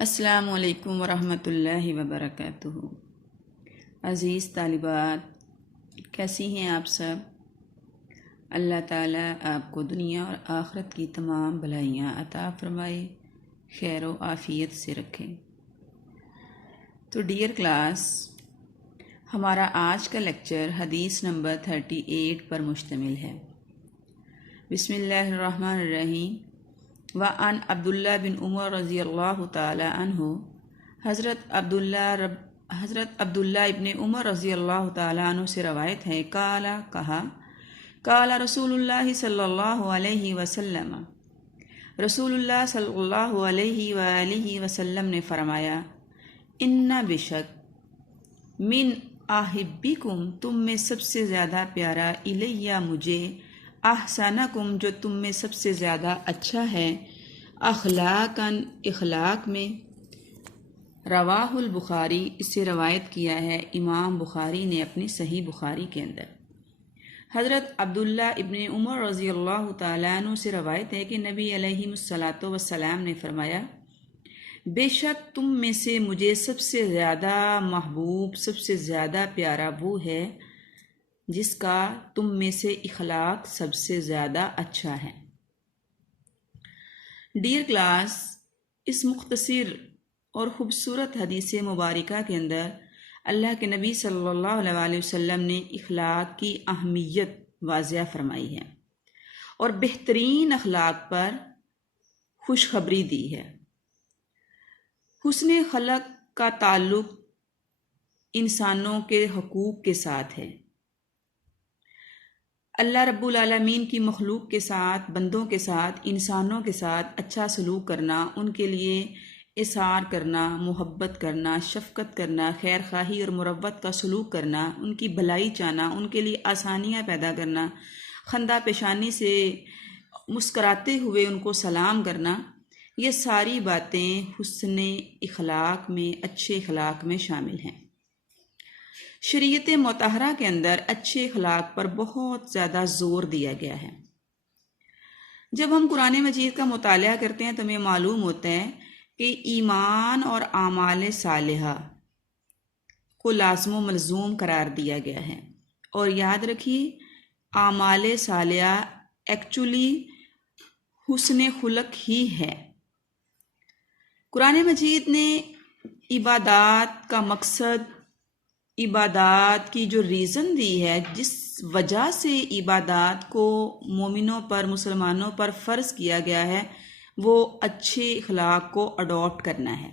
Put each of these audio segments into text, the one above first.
السلام علیکم ورحمۃ اللہ وبرکاتہ۔ عزیز طالبات، کیسی ہیں آپ سب؟ اللہ تعالیٰ آپ کو دنیا اور آخرت کی تمام بھلائیاں عطا فرمائے، خیر و عافیت سے رکھے۔ تو ڈیئر کلاس، ہمارا آج کا لیکچر حدیث نمبر 38 پر مشتمل ہے۔ بسم اللہ الرحمن الرحیم۔ وعن عبداللہ بن عمر رضی اللہ تعالی عنہ، حضرت عبداللہ ابن عمر رضی اللہ تعالی عنہ سے روایت ہے، کہا قال رسول اللہ صلی اللہ علیہ وسلم، رسول اللہ صلی اللہ علیہ وآلہ وسلم نے فرمایا، ان بشک من احبکم، تم میں سب سے زیادہ پیارا، الیہ مجھے، احسنکم جو تم میں سب سے زیادہ اچھا ہے، اخلاقاً اخلاق میں، رواہ البخاری، اس سے روایت کیا ہے امام بخاری نے اپنی صحیح بخاری کے اندر۔ حضرت عبداللہ ابن عمر رضی اللہ تعالیٰ عنہ سے روایت ہے کہ نبی علیہ الصلاۃ والسلام نے فرمایا، بے شک تم میں سے مجھے سب سے زیادہ محبوب، سب سے زیادہ پیارا وہ ہے جس کا تم میں سے اخلاق سب سے زیادہ اچھا ہے۔ ڈیئر کلاس، اس مختصر اور خوبصورت حدیث مبارکہ کے اندر اللہ کے نبی صلی اللہ علیہ وسلم نے اخلاق کی اہمیت واضح فرمائی ہے اور بہترین اخلاق پر خوشخبری دی ہے۔ حسن خلق کا تعلق انسانوں کے حقوق کے ساتھ ہے۔ اللہ رب العالمین کی مخلوق کے ساتھ، بندوں کے ساتھ، انسانوں کے ساتھ اچھا سلوک کرنا، ان کے لیے اثار کرنا، محبت کرنا، شفقت کرنا، خیر خواہی اور مروت کا سلوک کرنا، ان کی بھلائی چاہنا، ان کے لیے آسانیاں پیدا کرنا، خندہ پیشانی سے مسکراتے ہوئے ان کو سلام کرنا، یہ ساری باتیں حسن اخلاق میں، اچھے اخلاق میں شامل ہیں۔ شریعت مطہرہ کے اندر اچھے اخلاق پر بہت زیادہ زور دیا گیا ہے۔ جب ہم قرآن مجید کا مطالعہ کرتے ہیں تو ہمیں معلوم ہوتا ہے کہ ایمان اور اعمال صالحہ کو لازم و ملزوم قرار دیا گیا ہے، اور یاد رکھیے اعمال صالحہ ایکچولی حسن خلق ہی ہے۔ قرآن مجید نے عبادات کا مقصد، عبادات کی جو ریزن دی ہے، جس وجہ سے عبادات کو مومنوں پر، مسلمانوں پر فرض کیا گیا ہے، وہ اچھے اخلاق کو اڈاپٹ کرنا ہے۔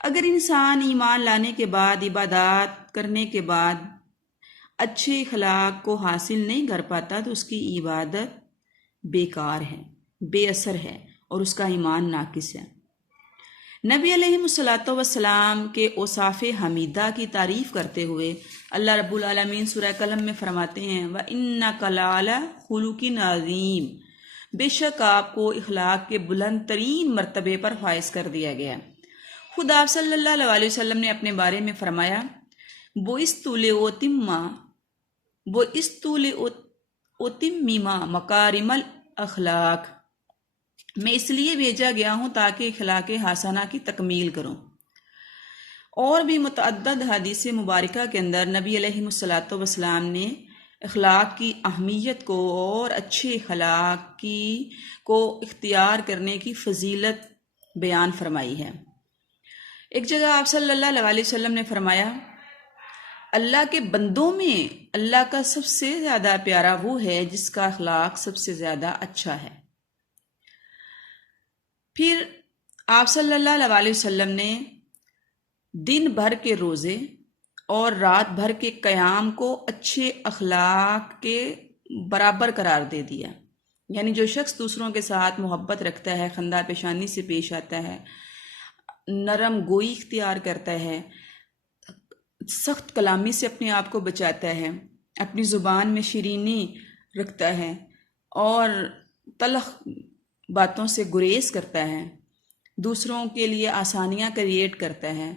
اگر انسان ایمان لانے کے بعد، عبادات کرنے کے بعد اچھے اخلاق کو حاصل نہیں کر پاتا تو اس کی عبادت بیکار ہے، بے اثر ہے، اور اس کا ایمان ناقص ہے۔ نبی علیہ الصلاۃ والسلام کے اوصاف حمیدہ کی تعریف کرتے ہوئے اللہ رب العالمین سورہ قلم میں فرماتے ہیں، وَإِنَّكَ لَعَلَىٰ خُلُقٍ عَظِيمٍ، بے شک آپ کو اخلاق کے بلند ترین مرتبے پر فائز کر دیا گیا۔ خود آپ صلی اللہ علیہ وسلم نے اپنے بارے میں فرمایا، بُعِثْتُ لِأُتِمِّمَ مَكَارِمَ الْأَخْلَاقِ، میں اس لیے بھیجا گیا ہوں تاکہ اخلاق حسنہ کی تکمیل کروں۔ اور بھی متعدد حدیث مبارکہ کے اندر نبی علیہ الصلاۃ والسلام نے اخلاق کی اہمیت کو اور اچھے اخلاق کو اختیار کرنے کی فضیلت بیان فرمائی ہے۔ ایک جگہ آپ صلی اللہ علیہ وسلم نے فرمایا، اللہ کے بندوں میں اللہ کا سب سے زیادہ پیارا وہ ہے جس کا اخلاق سب سے زیادہ اچھا ہے۔ پھر آپ صلی اللہ علیہ وسلم نے دن بھر کے روزے اور رات بھر کے قیام کو اچھے اخلاق کے برابر قرار دے دیا، یعنی جو شخص دوسروں کے ساتھ محبت رکھتا ہے، خندہ پیشانی سے پیش آتا ہے، نرم گوئی اختیار کرتا ہے، سخت کلامی سے اپنے آپ کو بچاتا ہے، اپنی زبان میں شیرینی رکھتا ہے اور تلخ باتوں سے گریز کرتا ہے، دوسروں کے لیے آسانیاں کریٹ کرتا ہے،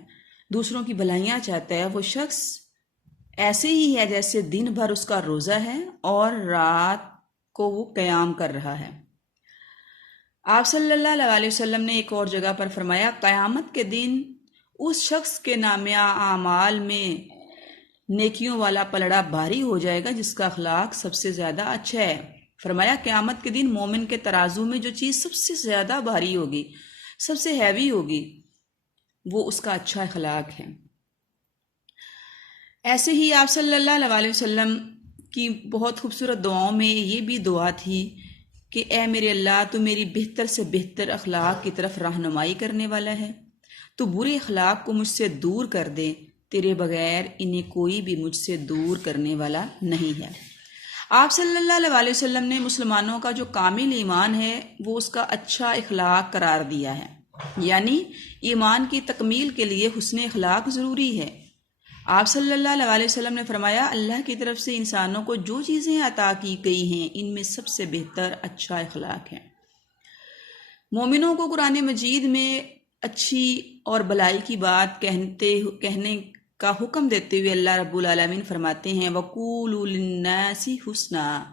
دوسروں کی بھلائیاں چاہتا ہے، وہ شخص ایسے ہی ہے جیسے دن بھر اس کا روزہ ہے اور رات کو وہ قیام کر رہا ہے۔ آپ صلی اللہ علیہ وسلم نے ایک اور جگہ پر فرمایا، قیامت کے دن اس شخص کے نامہ اعمال میں نیکیوں والا پلڑا بھاری ہو جائے گا جس کا اخلاق سب سے زیادہ اچھا ہے۔ فرمایا قیامت کے دن مومن کے ترازو میں جو چیز سب سے زیادہ بھاری ہوگی، سب سے ہیوی ہوگی، وہ اس کا اچھا اخلاق ہے۔ ایسے ہی آپ صلی اللہ علیہ وسلم کی بہت خوبصورت دعاؤں میں یہ بھی دعا تھی کہ اے میرے اللہ، تو میری بہتر سے بہتر اخلاق کی طرف رہنمائی کرنے والا ہے، تو برے اخلاق کو مجھ سے دور کر دے، تیرے بغیر انہیں کوئی بھی مجھ سے دور کرنے والا نہیں ہے۔ آپ صلی اللہ علیہ وسلم نے مسلمانوں کا جو کامل ایمان ہے وہ اس کا اچھا اخلاق قرار دیا ہے، یعنی ایمان کی تکمیل کے لیے حسن اخلاق ضروری ہے۔ آپ صلی اللہ علیہ وسلم نے فرمایا، اللہ کی طرف سے انسانوں کو جو چیزیں عطا کی گئی ہیں ان میں سب سے بہتر اچھا اخلاق ہے۔ مومنوں کو قرآن مجید میں اچھی اور بھلائی کی بات کہنے کا حکم دیتے ہوئے اللہ رب العالمین فرماتے ہیں، وَقُولُوا لِلنَّاسِ حُسْنًا،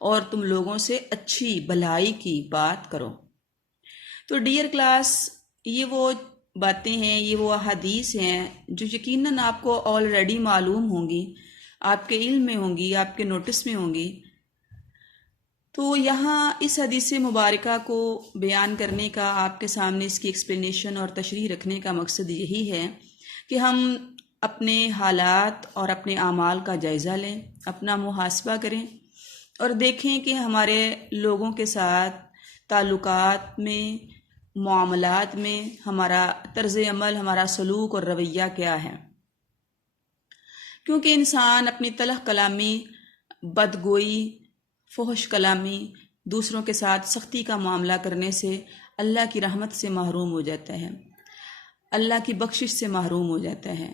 اور تم لوگوں سے اچھی بھلائی کی بات کرو۔ تو ڈیئر کلاس، یہ وہ باتیں ہیں، یہ وہ احادیث ہیں جو یقیناً آپ کو آلریڈی معلوم ہوں گی، آپ کے علم میں ہوں گی، آپ کے نوٹس میں ہوں گی۔ تو یہاں اس حدیث مبارکہ کو بیان کرنے کا، آپ کے سامنے اس کی ایکسپلینیشن اور تشریح رکھنے کا مقصد یہی ہے کہ ہم اپنے حالات اور اپنے اعمال کا جائزہ لیں، اپنا محاسبہ کریں اور دیکھیں کہ ہمارے لوگوں کے ساتھ تعلقات میں، معاملات میں ہمارا طرز عمل، ہمارا سلوک اور رویہ کیا ہے۔ کیونکہ انسان اپنی تلخ کلامی، بدگوئی، فحش کلامی، دوسروں کے ساتھ سختی کا معاملہ کرنے سے اللہ کی رحمت سے محروم ہو جاتا ہے، اللہ کی بخشش سے محروم ہو جاتا ہے۔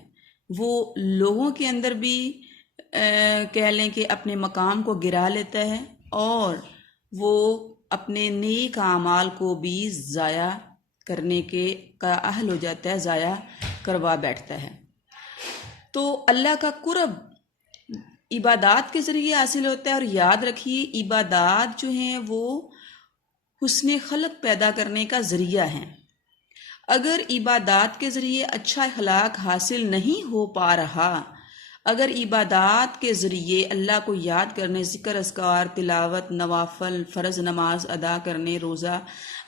وہ لوگوں کے اندر بھی کہہ لیں کہ اپنے مقام کو گرا لیتا ہے، اور وہ اپنے نیک اعمال کو بھی ضائع کرنے کا اہل ہو جاتا ہے، ضائع کروا بیٹھتا ہے۔ تو اللہ کا قرب عبادات کے ذریعے حاصل ہوتا ہے، اور یاد رکھیے عبادات جو ہیں وہ حسن خلق پیدا کرنے کا ذریعہ ہیں۔ اگر عبادات کے ذریعے اچھا اخلاق حاصل نہیں ہو پا رہا، اگر عبادات کے ذریعے اللہ کو یاد کرنے، ذکر اذکار، تلاوت، نوافل، فرض نماز ادا کرنے، روزہ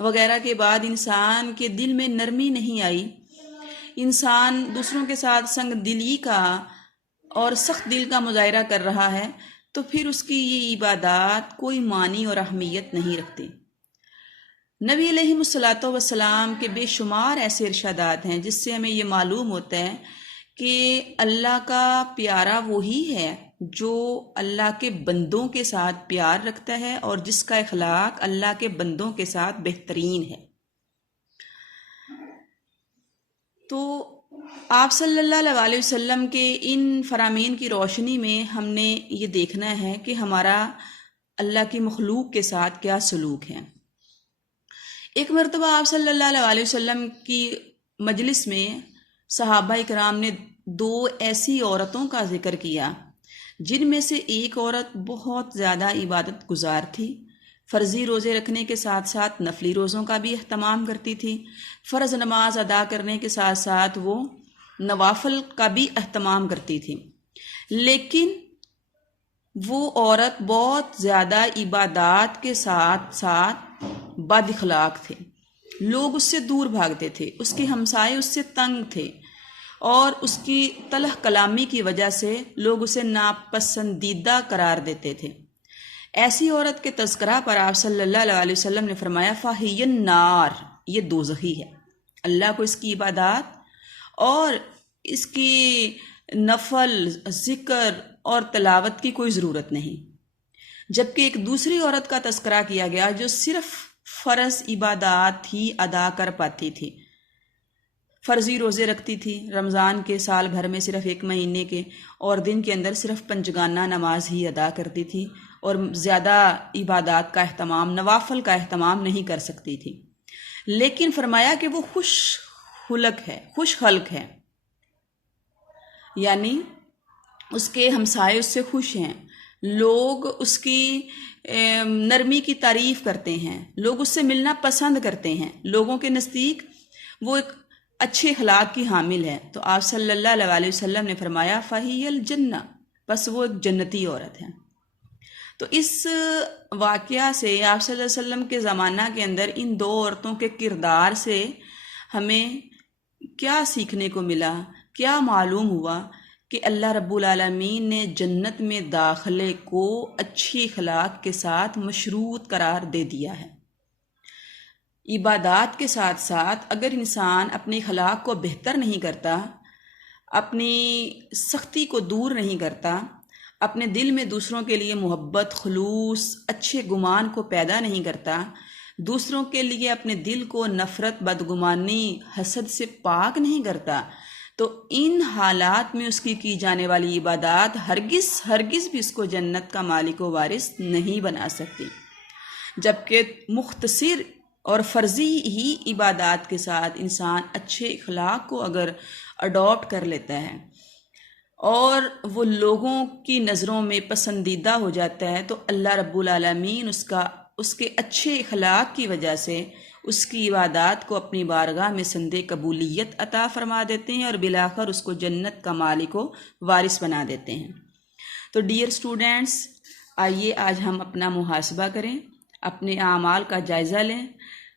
وغیرہ کے بعد انسان کے دل میں نرمی نہیں آئی، انسان دوسروں کے ساتھ سنگ دلی کا اور سخت دل کا مظاہرہ کر رہا ہے، تو پھر اس کی یہ عبادات کوئی معنی اور اہمیت نہیں رکھتی۔ نبی علیہ الصلوۃ والسلام کے بے شمار ایسے ارشادات ہیں جس سے ہمیں یہ معلوم ہوتا ہے کہ اللہ کا پیارا وہی ہے جو اللہ کے بندوں کے ساتھ پیار رکھتا ہے اور جس کا اخلاق اللہ کے بندوں کے ساتھ بہترین ہے۔ تو آپ صلی اللہ علیہ وسلم کے ان فرامین کی روشنی میں ہم نے یہ دیکھنا ہے کہ ہمارا اللہ کی مخلوق کے ساتھ کیا سلوک ہے۔ ایک مرتبہ آپ صلی اللہ علیہ وسلم کی مجلس میں صحابہ کرام نے دو ایسی عورتوں کا ذکر کیا جن میں سے ایک عورت بہت زیادہ عبادت گزار تھی، فرضی روزے رکھنے کے ساتھ ساتھ نفلی روزوں کا بھی اہتمام کرتی تھی، فرض نماز ادا کرنے کے ساتھ ساتھ وہ نوافل کا بھی اہتمام کرتی تھی، لیکن وہ عورت بہت زیادہ عبادات کے ساتھ ساتھ بد اخلاق تھے، لوگ اس سے دور بھاگتے تھے، اس کے ہمسائے اس سے تنگ تھے، اور اس کی تلخ کلامی کی وجہ سے لوگ اسے ناپسندیدہ قرار دیتے تھے۔ ایسی عورت کے تذکرہ پر آپ صلی اللہ علیہ وسلم نے فرمایا، فَهِيَ النَّارِ، یہ دوزخی ہے۔ اللہ کو اس کی عبادات اور اس کی نفل، ذکر اور تلاوت کی کوئی ضرورت نہیں، جبکہ ایک دوسری عورت کا تذکرہ کیا گیا جو صرف فرض عبادات ہی ادا کر پاتی تھی، فرضی روزے رکھتی تھی، رمضان کے سال بھر میں صرف 1 مہینے کے، اور دن کے اندر صرف پنجگانہ نماز ہی ادا کرتی تھی، اور زیادہ عبادات کا اہتمام، نوافل کا اہتمام نہیں کر سکتی تھی۔ لیکن فرمایا کہ وہ خوش خلق ہے، یعنی اس کے ہمسائے اس سے خوش ہیں، لوگ اس کی نرمی کی تعریف کرتے ہیں، لوگ اس سے ملنا پسند کرتے ہیں، لوگوں کے نزدیک وہ ایک اچھے اخلاق کی حامل ہے۔ تو آپ صلی اللہ علیہ وسلم نے فرمایا فہی الجنہ، بس وہ ایک جنتی عورت ہے۔ تو اس واقعہ سے آپ صلی اللہ علیہ وسلم کے زمانہ کے اندر ان دو عورتوں کے کردار سے ہمیں کیا سیکھنے کو ملا، کیا معلوم ہوا کہ اللہ رب العالمین نے جنت میں داخلے کو اچھی اخلاق کے ساتھ مشروط قرار دے دیا ہے۔ عبادات کے ساتھ ساتھ اگر انسان اپنے اخلاق کو بہتر نہیں کرتا، اپنی سختی کو دور نہیں کرتا، اپنے دل میں دوسروں کے لیے محبت، خلوص، اچھے گمان کو پیدا نہیں کرتا، دوسروں کے لیے اپنے دل کو نفرت، بدگمانی، حسد سے پاک نہیں کرتا، تو ان حالات میں اس کی جانے والی عبادات ہرگز بھی اس کو جنت کا مالک و وارث نہیں بنا سکتی۔ جبکہ مختصر اور فرضی ہی عبادات کے ساتھ انسان اچھے اخلاق کو اگر اڈاپٹ کر لیتا ہے اور وہ لوگوں کی نظروں میں پسندیدہ ہو جاتا ہے، تو اللہ رب العالمین اس کے اچھے اخلاق کی وجہ سے اس کی عبادات کو اپنی بارگاہ میں سندِ قبولیت عطا فرما دیتے ہیں اور بالآخر اس کو جنت کا مالک و وارث بنا دیتے ہیں۔ تو ڈیئر اسٹوڈینٹس، آئیے آج ہم اپنا محاسبہ کریں، اپنے اعمال کا جائزہ لیں،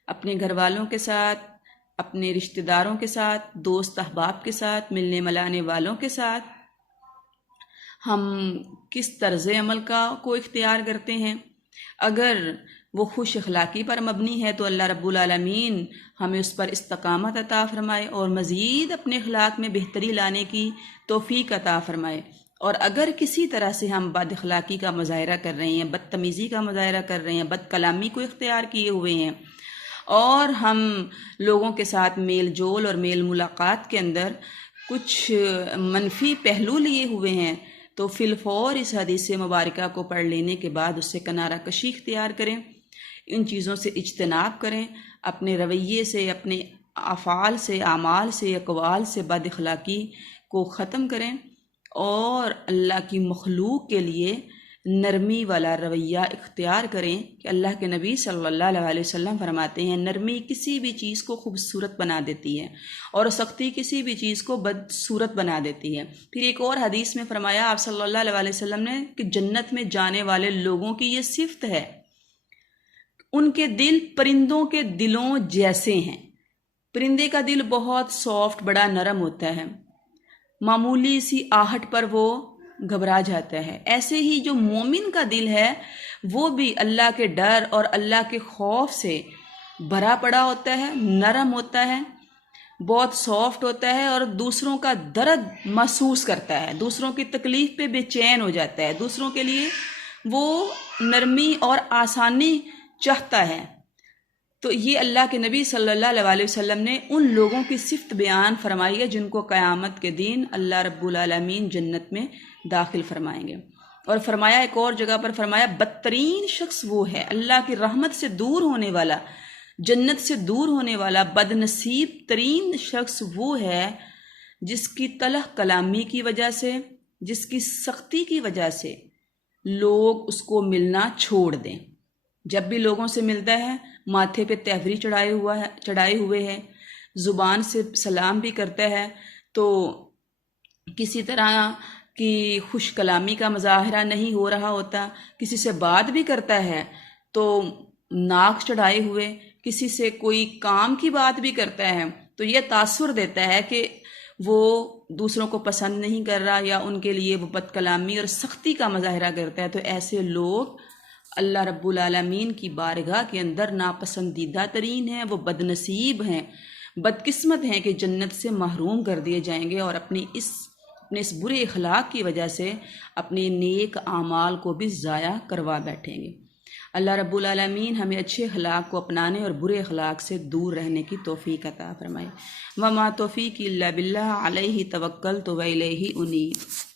اپنے گھر والوں کے ساتھ، اپنے رشتہ داروں کے ساتھ، دوست احباب کے ساتھ، ملنے ملانے والوں کے ساتھ ہم کس طرز عمل کو اختیار کرتے ہیں۔ اگر وہ خوش اخلاقی پر مبنی ہے تو اللہ رب العالمین ہمیں اس پر استقامت عطا فرمائے اور مزید اپنے اخلاق میں بہتری لانے کی توفیق عطا فرمائے۔ اور اگر کسی طرح سے ہم بد اخلاقی کا مظاہرہ کر رہے ہیں، بدتمیزی کا مظاہرہ کر رہے ہیں، بد کلامی کو اختیار کیے ہوئے ہیں اور ہم لوگوں کے ساتھ میل جول اور میل ملاقات کے اندر کچھ منفی پہلو لیے ہوئے ہیں، تو فی الفور اس حدیث مبارکہ کو پڑھ لینے کے بعد اس سے کنارہ کشی اختیار کریں، ان چیزوں سے اجتناب کریں، اپنے رویے سے، اپنے افعال سے، اعمال سے، اقوال سے بد اخلاقی کو ختم کریں اور اللہ کی مخلوق کے لیے نرمی والا رویہ اختیار کریں کہ اللہ کے نبی صلی اللہ علیہ وسلم فرماتے ہیں نرمی کسی بھی چیز کو خوبصورت بنا دیتی ہے اور سختی کسی بھی چیز کو بدصورت بنا دیتی ہے۔ پھر ایک اور حدیث میں فرمایا آپ صلی اللہ علیہ وسلم نے کہ جنت میں جانے والے لوگوں کی یہ صفت ہے، ان کے دل پرندوں کے دلوں جیسے ہیں۔ پرندے کا دل بہت سافٹ، بڑا نرم ہوتا ہے، معمولی سی آہٹ پر وہ گھبرا جاتا ہے۔ ایسے ہی جو مومن کا دل ہے وہ بھی اللہ کے ڈر اور اللہ کے خوف سے بھرا پڑا ہوتا ہے، نرم ہوتا ہے، بہت سافٹ ہوتا ہے اور دوسروں کا درد محسوس کرتا ہے، دوسروں کی تکلیف پہ بے چین ہو جاتا ہے، دوسروں کے لیے وہ نرمی اور آسانی چاہتا ہے۔ تو یہ اللہ کے نبی صلی اللہ علیہ وسلم نے ان لوگوں کی صفت بیان فرمائی ہے جن کو قیامت کے دن اللہ رب العالمین جنت میں داخل فرمائیں گے۔ اور فرمایا ایک اور جگہ پر فرمایا بدترین شخص وہ ہے، اللہ کی رحمت سے دور ہونے والا، جنت سے دور ہونے والا بد نصیب ترین شخص وہ ہے جس کی تلخ کلامی کی وجہ سے، جس کی سختی کی وجہ سے لوگ اس کو ملنا چھوڑ دیں۔ جب بھی لوگوں سے ملتا ہے ماتھے پہ تہوری چڑھائے ہوئے ہے، زبان سے سلام بھی کرتا ہے تو کسی طرح کی خوش کلامی کا مظاہرہ نہیں ہو رہا ہوتا، کسی سے بات بھی کرتا ہے تو ناک چڑھائے ہوئے، کسی سے کوئی کام کی بات بھی کرتا ہے تو یہ تاثر دیتا ہے کہ وہ دوسروں کو پسند نہیں کر رہا یا ان کے لیے وہ بد کلامی اور سختی کا مظاہرہ کرتا ہے۔ تو ایسے لوگ اللہ رب العالمین کی بارگاہ کے اندر ناپسندیدہ ترین ہیں، وہ بد نصیب ہیں، بدقسمت ہیں کہ جنت سے محروم کر دیے جائیں گے اور اپنے اس برے اخلاق کی وجہ سے اپنے نیک اعمال کو بھی ضائع کروا بیٹھیں گے۔ اللہ رب العالمین ہمیں اچھے اخلاق کو اپنانے اور برے اخلاق سے دور رہنے کی توفیق عطا فرمائے۔ وما توفیق الا باللہ علیہ توکلت و الیہ انیب۔